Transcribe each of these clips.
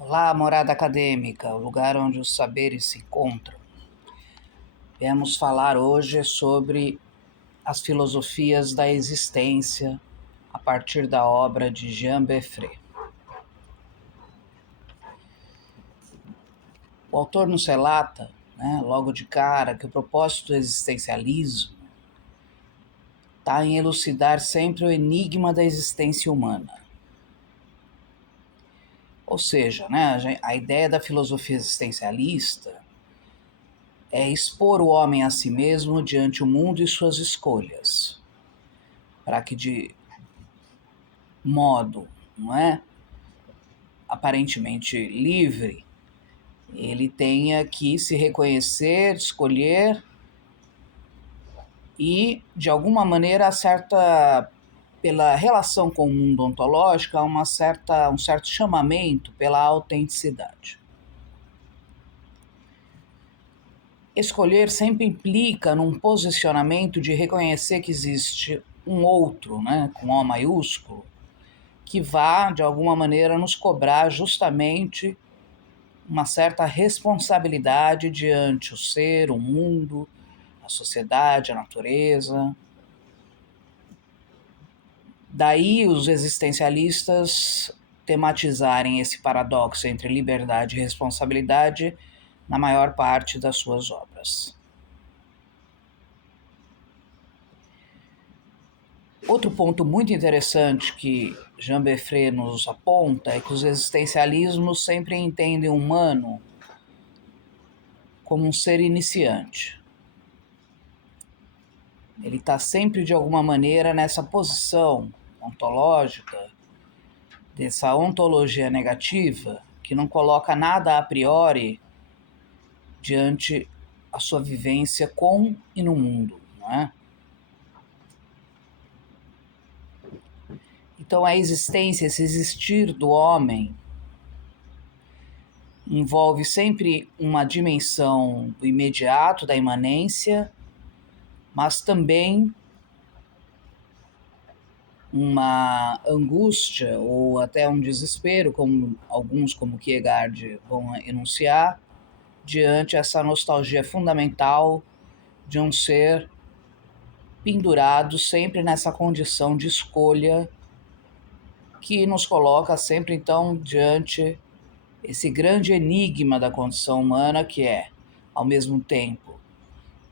Olá, morada acadêmica, o lugar onde os saberes se encontram. Viemos falar hoje sobre as filosofias da existência a partir da obra de Jean Beaufret. O autor nos relata, logo de cara, que o propósito do existencialismo está em elucidar sempre o enigma da existência humana. Ou seja, a ideia da filosofia existencialista é expor o homem a si mesmo diante o mundo e suas escolhas, para que de modo, não é, aparentemente livre, ele tenha que se reconhecer, escolher e, de alguma maneira, pela relação com o mundo ontológico, há um certo chamamento pela autenticidade. Escolher sempre implica num posicionamento de reconhecer que existe um outro, com O maiúsculo, que vá, de alguma maneira, nos cobrar justamente uma certa responsabilidade diante o ser, o mundo, a sociedade, a natureza. Daí os existencialistas tematizarem esse paradoxo entre liberdade e responsabilidade na maior parte das suas obras. Outro ponto muito interessante que Jean Beaufret nos aponta é que os existencialismos sempre entendem o humano como um ser iniciante. Ele está sempre, de alguma maneira, nessa posição ontológica, dessa ontologia negativa, que não coloca nada a priori diante a sua vivência com e no mundo, não é? Então a existência, esse existir do homem, envolve sempre uma dimensão do imediato, da imanência, mas também uma angústia ou até um desespero, como alguns, como Kierkegaard, vão enunciar, diante essa nostalgia fundamental de um ser pendurado sempre nessa condição de escolha que nos coloca sempre então diante esse grande enigma da condição humana, que é, ao mesmo tempo,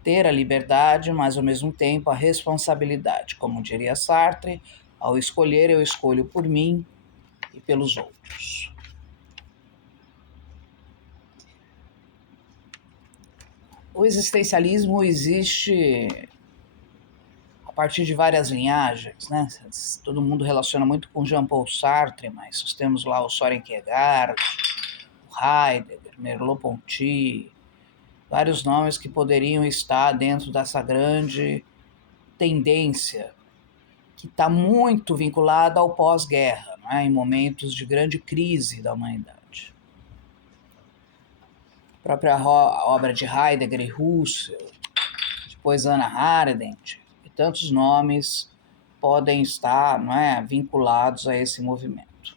ter a liberdade, mas ao mesmo tempo a responsabilidade. Como diria Sartre, ao escolher eu escolho por mim e pelos outros. O existencialismo existe a partir de várias linhagens, né? Todo mundo relaciona muito com Jean-Paul Sartre, mas nós temos lá o Soren Kierkegaard, o Heidegger, Merleau-Ponty, vários nomes que poderiam estar dentro dessa grande tendência que está muito vinculada ao pós-guerra, em momentos de grande crise da humanidade. A própria obra de Heidegger e Husserl, depois Hannah Arendt, e tantos nomes podem estar vinculados a esse movimento.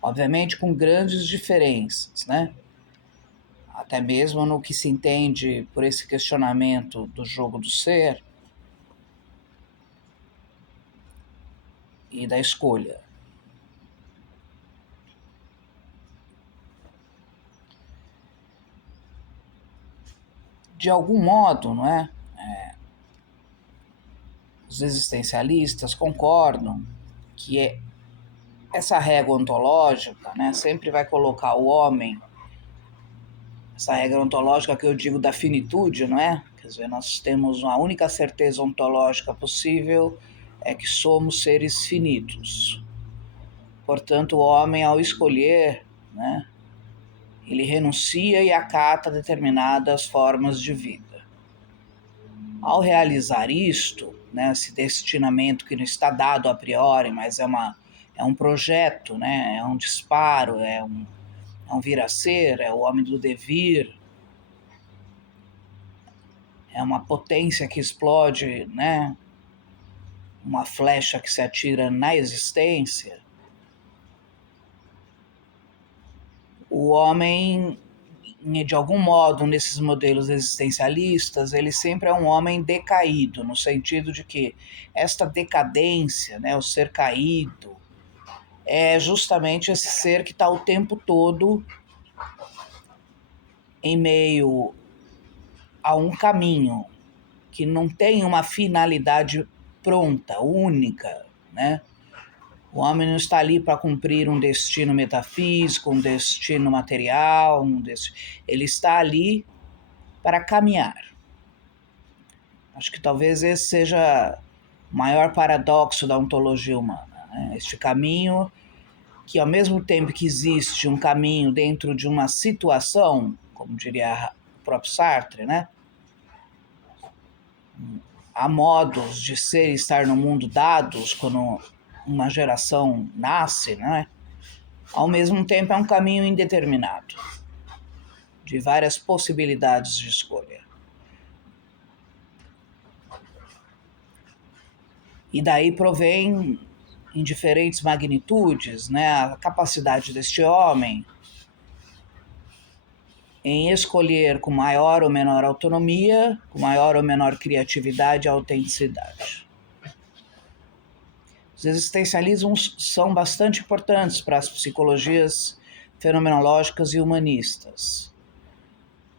Obviamente com grandes diferenças, até mesmo no que se entende por esse questionamento do jogo do ser e da escolha. De algum modo, os existencialistas concordam que essa régua ontológica, sempre vai colocar o homem, essa regra ontológica que eu digo da finitude, não é? Quer dizer, nós temos uma única certeza ontológica possível, é que somos seres finitos. Portanto, o homem, ao escolher, ele renuncia e acata determinadas formas de vida. Ao realizar isto, esse destinamento que não está dado a priori, mas é um projeto, é um disparo, é um vir a ser, é o homem do devir, é uma potência que explode, uma flecha que se atira na existência. O homem, de algum modo, nesses modelos existencialistas, ele sempre é um homem decaído, no sentido de que esta decadência, né, o ser caído, é justamente esse ser que está o tempo todo em meio a um caminho que não tem uma finalidade pronta, única, né? O homem não está ali para cumprir um destino metafísico, um destino material, ele está ali para caminhar. Acho que talvez esse seja o maior paradoxo da ontologia humana, né? Este caminho que, ao mesmo tempo que existe um caminho dentro de uma situação, como diria o próprio Sartre, né? Há modos de ser e estar no mundo dados quando uma geração nasce, né? Ao mesmo tempo é um caminho indeterminado, de várias possibilidades de escolha. E daí provém, em diferentes magnitudes, né, a capacidade deste homem em escolher com maior ou menor autonomia, com maior ou menor criatividade e autenticidade. Os existencialismos são bastante importantes para as psicologias fenomenológicas e humanistas.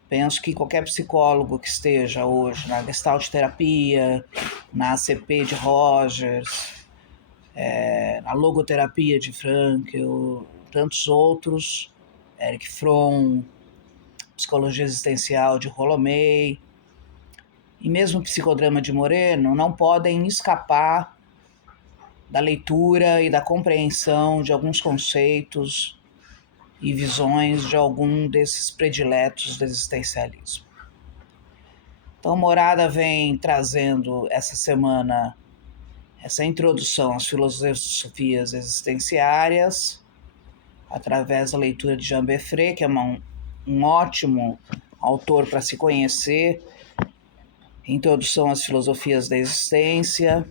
Penso que qualquer psicólogo que esteja hoje na Gestalt terapia, na ACP de Rogers, na logoterapia de Frankl, tantos outros, Eric Fromm, psicologia existencial de Rollo May, e mesmo o psicodrama de Moreno, não podem escapar da leitura e da compreensão de alguns conceitos e visões de algum desses prediletos do existencialismo. Então, Morada vem trazendo essa semana essa introdução às filosofias existenciárias, através da leitura de Jean Beffrey, que é um ótimo autor para se conhecer, introdução às filosofias da existência,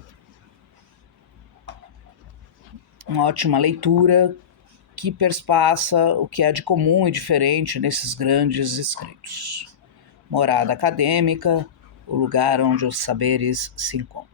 uma ótima leitura que perspassa o que há de comum e diferente nesses grandes escritos. Morada acadêmica, o lugar onde os saberes se encontram.